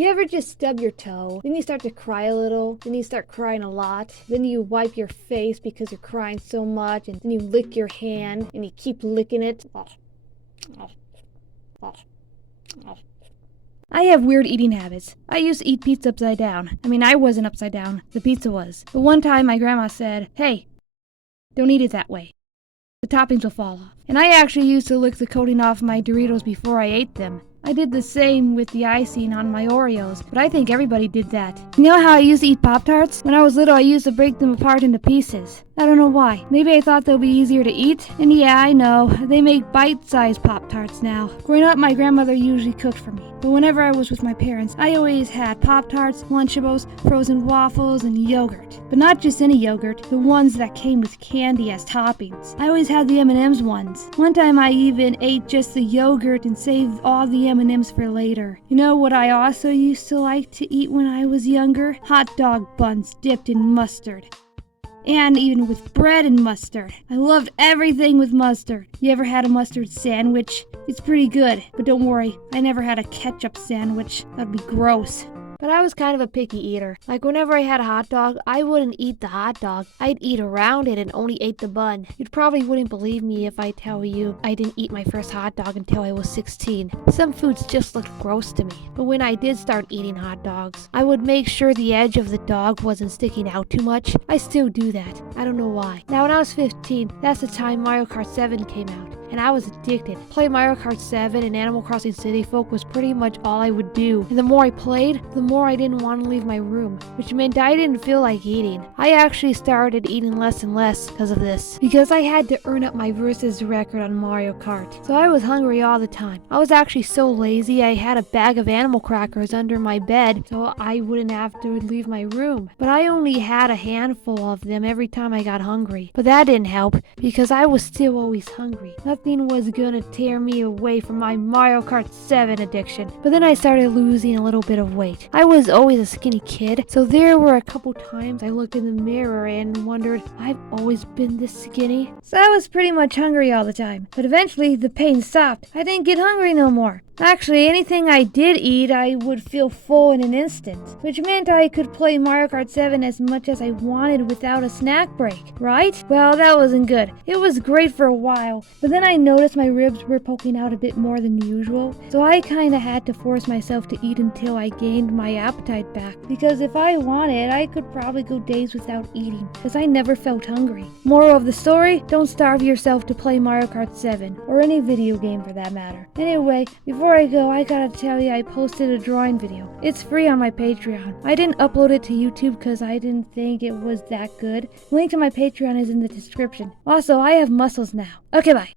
You ever just stub your toe, then you start to cry a little, then you start crying a lot, then you wipe your face because you're crying so much, and then you lick your hand, and you keep licking it? I have weird eating habits. I used to eat pizza upside down. I mean, I wasn't upside down. The pizza was. But one time my grandma said, "Hey, don't eat it that way. The toppings will fall off." And I actually used to lick the coating off my Doritos before I ate them. I did the same with the icing on my Oreos, but I think everybody did that. You know how I used to eat Pop-Tarts? When I was little, I used to break them apart into pieces. I don't know why. Maybe I thought they'll be easier to eat. And yeah, I know, they make bite-sized Pop-Tarts now. Growing up, my grandmother usually cooked for me. But whenever I was with my parents, I always had Pop-Tarts, Lunchables, frozen waffles, and yogurt. But not just any yogurt, the ones that came with candy as toppings. I always had the M&M's ones. One time I even ate just the yogurt and saved all the M&M's for later. You know what I also used to like to eat when I was younger? Hot dog buns dipped in mustard. And even with bread and mustard. I loved everything with mustard. You ever had a mustard sandwich? It's pretty good, but don't worry, I never had a ketchup sandwich. That'd be gross. But I was kind of a picky eater. Like whenever I had a hot dog, I wouldn't eat the hot dog. I'd eat around it and only ate the bun. You probably wouldn't believe me if I tell you I didn't eat my first hot dog until I was 16. Some foods just looked gross to me. But when I did start eating hot dogs, I would make sure the edge of the dog wasn't sticking out too much. I still do that. I don't know why. Now when I was 15, that's the time Mario Kart 7 came out. And I was addicted. Playing Mario Kart 7 and Animal Crossing City Folk was pretty much all I would do. And the more I played, the more I didn't want to leave my room, which meant I didn't feel like eating. I actually started eating less and less because of this, because I had to earn up my versus record on Mario Kart. So I was hungry all the time. I was actually so lazy I had a bag of animal crackers under my bed so I wouldn't have to leave my room. But I only had a handful of them every time I got hungry. But that didn't help because I was still always hungry. Nothing was gonna tear me away from my Mario Kart 7 addiction. But then I started losing a little bit of weight. I was always a skinny kid, so there were a couple times I looked in the mirror and wondered, I've always been this skinny. So I was pretty much hungry all the time. But eventually, the pain stopped. I didn't get hungry no more. Actually, anything I did eat, I would feel full in an instant, which meant I could play Mario Kart 7 as much as I wanted without a snack break, right? Well, that wasn't good. It was great for a while, but then I noticed my ribs were poking out a bit more than usual, so I kinda had to force myself to eat until I gained my appetite back, because if I wanted, I could probably go days without eating, because I never felt hungry. Moral of the story, don't starve yourself to play Mario Kart 7, or any video game for that matter. Anyway, before I go, I gotta tell you I posted a drawing video. It's free on my Patreon. I didn't upload it to YouTube because I didn't think it was that good. Link to my Patreon is in the description. Also, I have muscles now. Okay, bye.